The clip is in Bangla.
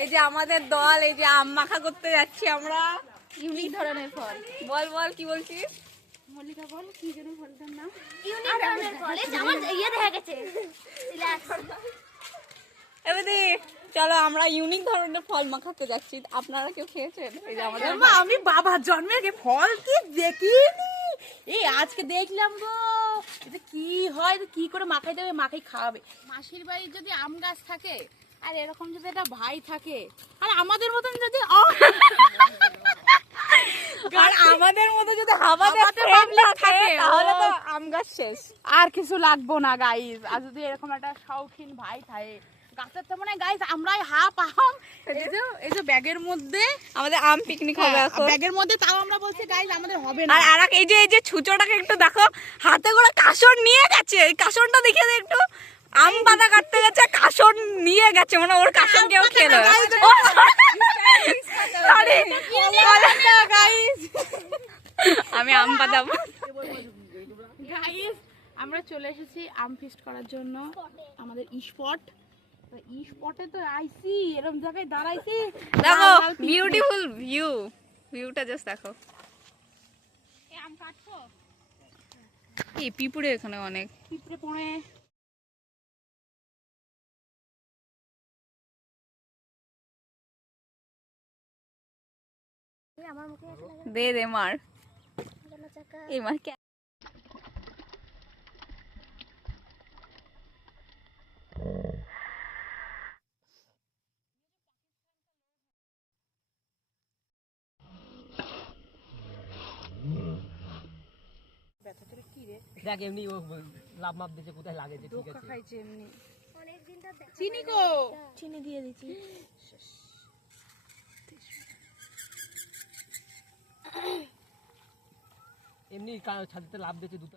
এই যে আমাদের দল, এই যে আম মাখা করতে যাচ্ছি আমরা। ইউনিক ধরনের ফল। বল বল কি বলছিস? মল্লিকা বল কি যেন ফলটার নাম? ইউনিক ধরনের ফল। এই আমার ইয়ে দেখা গেছে। এবারে চলো আমরা ইউনিক ধরনের ফল মাখাতে যাচ্ছি। আপনারা কেউ খেয়েছেন? এই যে আমাদের মা, আমি বাবার জন্মের আগে ফল কি দেখিনি। এই আজকে দেখলাম গো, এটা কি হয়, এটা কি করে মাখাই দেবে, মাখাই খাওয়াবে। মাসির বাড়ির যদি আম গাছ থাকে আর এরকম যদি একটা ভাই থাকে, আর আমাদের মতন যদি আর আমাদের মতো যদি হাওয়াতে থাকে তাহলে তো আম গাছ শেষ। আর কিছু লাগবো না গাইস। আর যদি এরকম একটা শৌখিন ভাই থাকে গাছের, তো মনে হয় গাইস আমরাই হাফ আম। এই যে ব্যাগের মধ্যে আমাদের আম পিকনিক হবে এখন। ব্যাগের মধ্যে, তাও আমরা বলছি গাইস আমাদের হবে না। আর এই যে ছুঁচোটাকে একটু দেখো, হাতে করে কাসর নিয়ে গেছে। এই কাসরটা দেখিয়ে দে একটু। আম পাতা কাটতে গেছে, কাসর নিয়ে গেছে, মানে ওর কাসর কেউ খেলো। আমি আম পাতা গাইস আমরা চলে এসেছি আম ফিস্ট করার জন্য আমাদের স্পটে তো আইছি, এরকম জায়গায় দাঁড়াইছি। দেখো বিউটিফুল ভিউটা জাস্ট দেখো। আম কাটবো, এই পিঁপড়ে এখানে অনেক। পিঁপড়ে পড়ে। আমার মুখে আছে লাগা দে মার, গেল চাকা। এই মার। দেখ এমনি ও লাভ মাপ দিতে কোথায় লাগে যে ঠিক আছে। খাইছে এমনি। অনেক দিন তো দেখা চিনি গো, চিনি দিয়ে দিছি। এমনি ছাদে লাভ দিতে দুটো